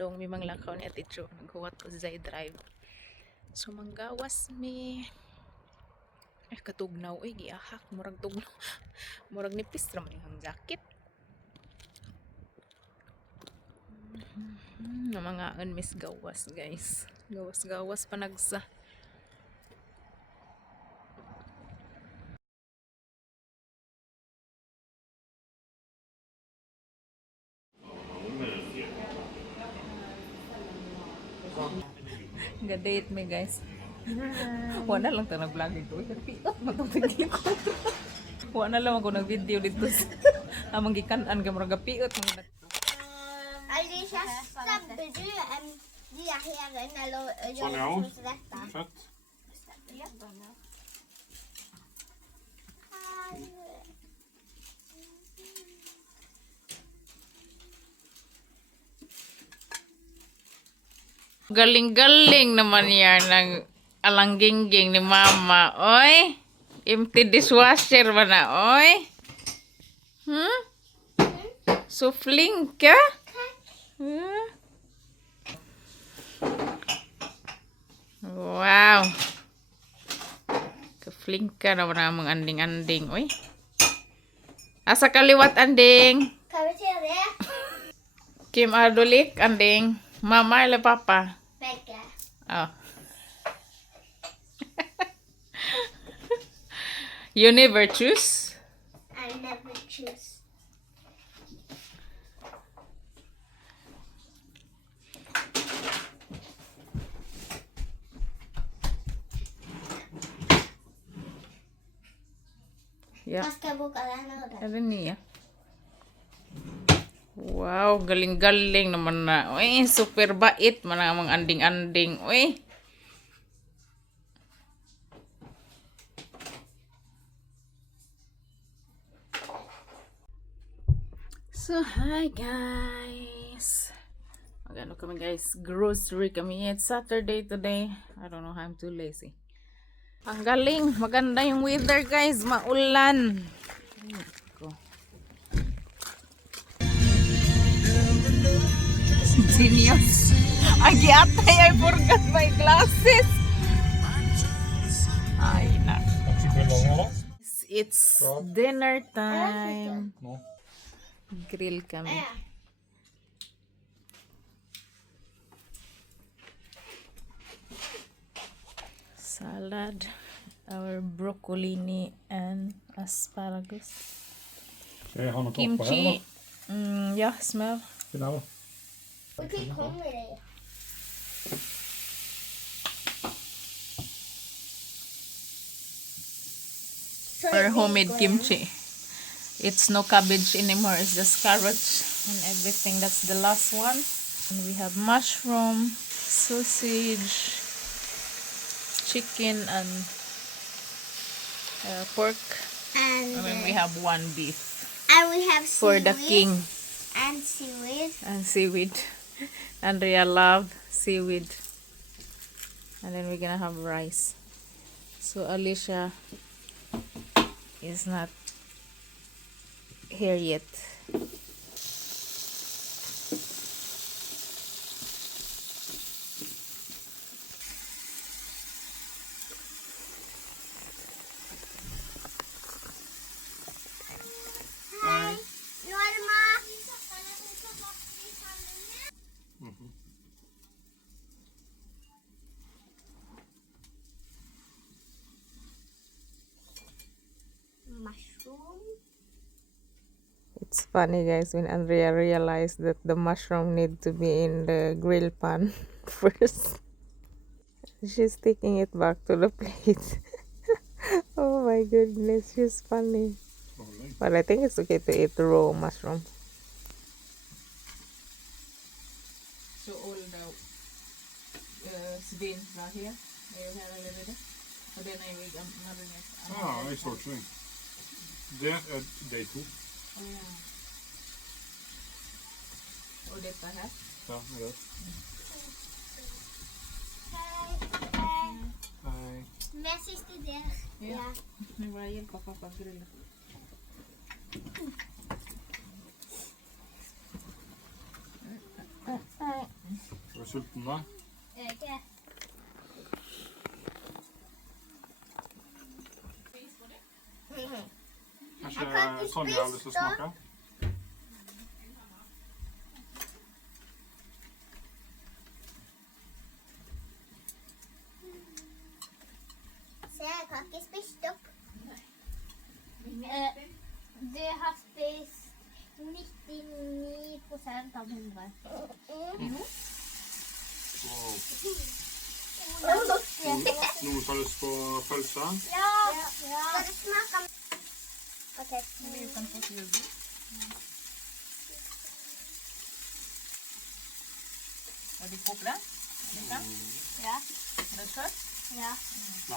dong may manglakaw ni Ate Cho. Naghuwat ko sa drive. So manggawas mi. Ay katugnaw ay giahak murag tugnaw. Murag nipis ra man ang jacket. Mga unmis gawas guys. Gawas-gawas panagsa. Ga-date me guys. Wala lang ito nag-vlog dito. Piot matutugli ko. Wala lang ako nag-video dito. Amang gikanan ka maraga piot. Alicia snabbade du de herrarna och Sån jag är hon. tror detta. Fett. Galing-galing naman yan ng alangging-ging ni Mama. Oy! Empty dishwasher ba na, oy? Hmm? So flink ka? Huh? Wow! Ka-flink ka naman ang mga anding-anding, oy. Asa kaliwat, anding? Kan vi se det? Kim Adolik, anding. Mama eller pappa? Bägge. Oh. You never choose? I never choose. Yeah. Jag ska boka den här. Ano niya? Wow, galing-galing naman na. Uy, super bait man ang mga anding-anding. Uy. So, hi guys. Magano kami guys. Grocery kami. It's Saturday today. I don't know, I'm too lazy. Ang galing. Maganda yung weather guys. Maulan. Genius. I forgot my glasses. Ay, na. It's dinner time. No. Grill kami. Salad. Our broccoli and asparagus. Ska jag ha något Kimchi. Yeah, smell. Genau. Vilken kommer det? Our homemade kimchi. It's no cabbage anymore. It's just carrots and everything. That's the last one. And we have mushroom, sausage, chicken, and pork. And And then we have one beef we have for seaweed. the king. And seaweed. And seaweed. Andrea loved seaweed. And then we're gonna have rice. So Alicia is not here yet. Hej! Norma! Mushroom. It's funny guys when Andrea realized that the mushroom need to be in the grill pan first. She's taking it back to the plate. Oh my goodness, she's funny. But I think it's okay to eat raw mushroom. So all the beans are here. You have a little bit. And then I will marinate. Ja, i stort sett. Det är day 2. Oh, yeah. Och detta här. Ja, det är det. Hej! Hej. Men sist i det. Ja. Nu var jag hjälpa pappa att grilla. Er du sulten da? Ikke. Kanskje Jeg kan ikke Sonja har lyst til å spise da. smake? Se, jeg kan ikke spise opp. Du har spist 99% av 100. Wow. Noen som har lyst på pølse? Ja. Skal du smake? Ok. Vi kan få yoghurt. Er de koble? Ja. Er det kjøtt? Ja.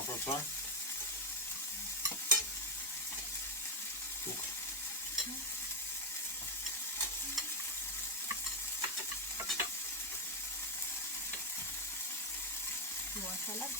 Pølse? Du har salat.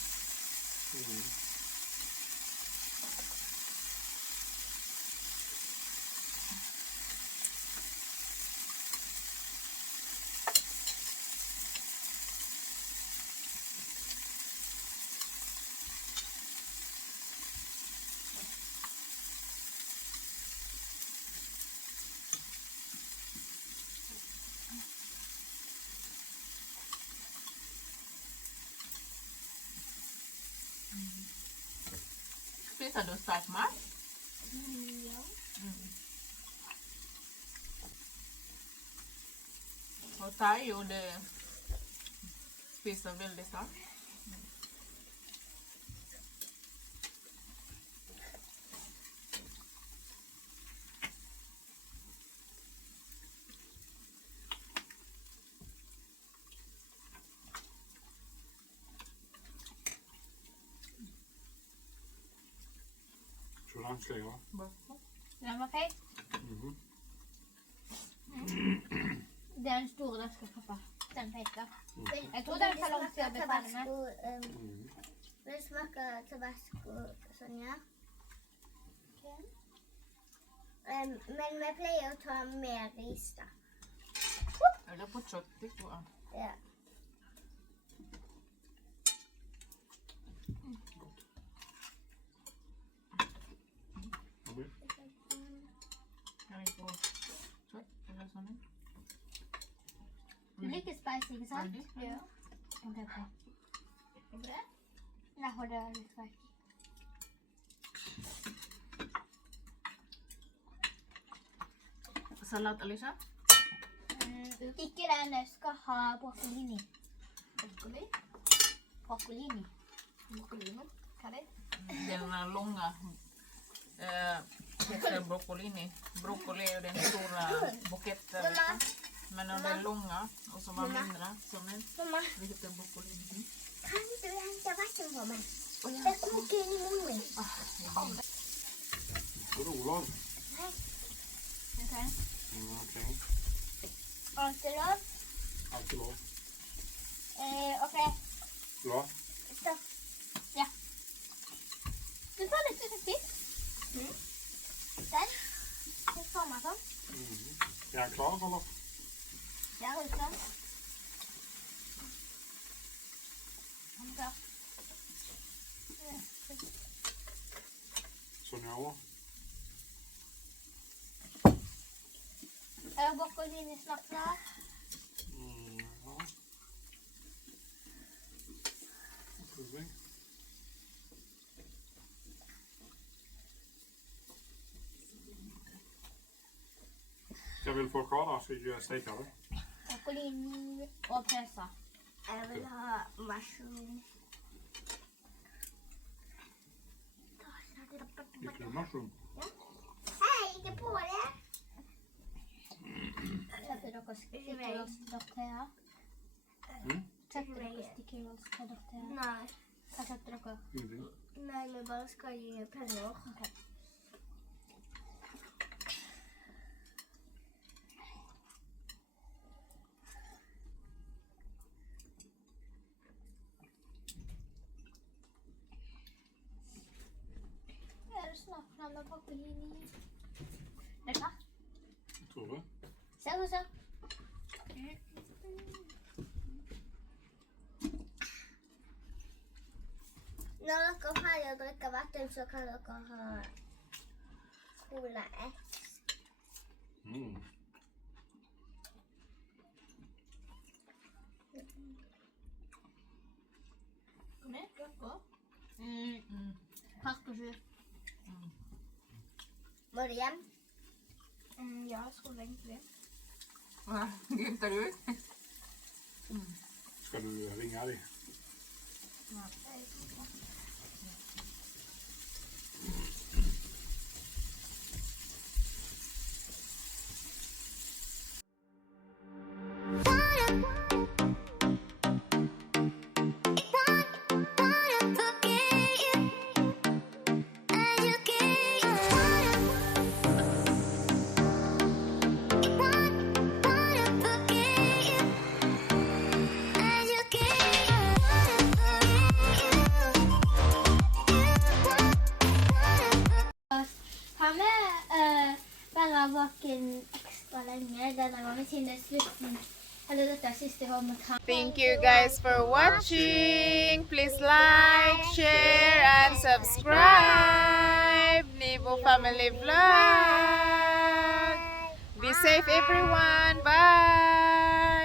Spiser du sterk mat? Ja. Og thai jo det spiser veldig sterkt. Hvordan skal jeg gjøre? Den var feit. Det er en stor raske pappa. Den feite. Jeg tror den tar lang tid å bli ferdig med. Vil du smake tabasco, Sonja? Men vi pleier å ta mer ris da. Eller på kjøtt, tror jeg. Ja. Kan vi få kjøtt eller sånn? Du liker spicy, ikke sant? Veldig. Ja. Ok. Nei, det er litt spicy. Salat, Alicia? Ikke den, jeg skal ha broccolini. Broccolini. Hva er det? Den långa heter broccolini. Broccoli är den stora buketten. Mamma. Men de är långa och så var mindre. Som en, Mamma, det heter broccolini. kan du hente vatten på meg? Det koker i munnen. For Olav? Ok. Ok. Alt er lov? Alt er lov. Ok, Bra. stopp. Ja. Du tar litt effektivt. Den. Det former sånn. Er han klar, eller? Der ute. Han klar. Sonja også? Er broccolini snart klar? Ja. Prøving. Jeg vil få hva da, så jeg steker det. Broccolini og pesa. Jeg vil ha mushroom. Liker du mushroom? Hei, ikke på det! Kjøper dere stikkingolstortilla? Kjøpte dere stikkingolstortilla? Nei. Hva kjøpte dere? Ingenting. Nei, vi bare skal gi penger. Ok. Er det snart frem med broccolini? Det er klart. Jeg tror det. Se, se. När dere är färdiga att dricka vatten så kan dere ha Cola X. Mm. Kom igjen, klokka. Pass på sju. Må du hjem? Ja, jeg skulle egentlig. Glimtar du ut? Skal du ringe dem? Han bare vaken ekstra lenge denne gangen siden det er slutten. Eller dette er siste gang med han. Thank you guys for watching. Please like, share, and subscribe. Nivo Family Vlog. Be safe, everyone. Bye.